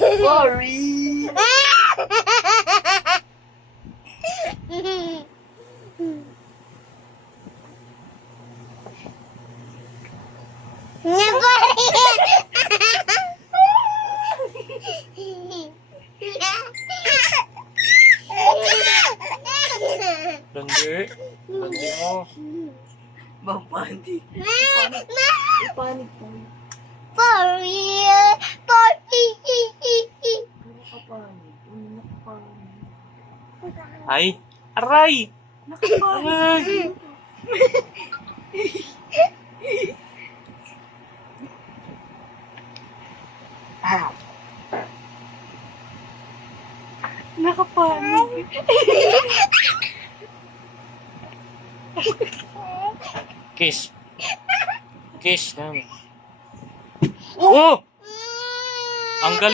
Sorry! Landi. Landi mo. Mapandi. Ipanik po. For real. For Nakapanik. Nakapanik. Ay! Aray! Nakapanik. Aray! Nakapanik. Kiss. Kiss. Oh! Ang galing.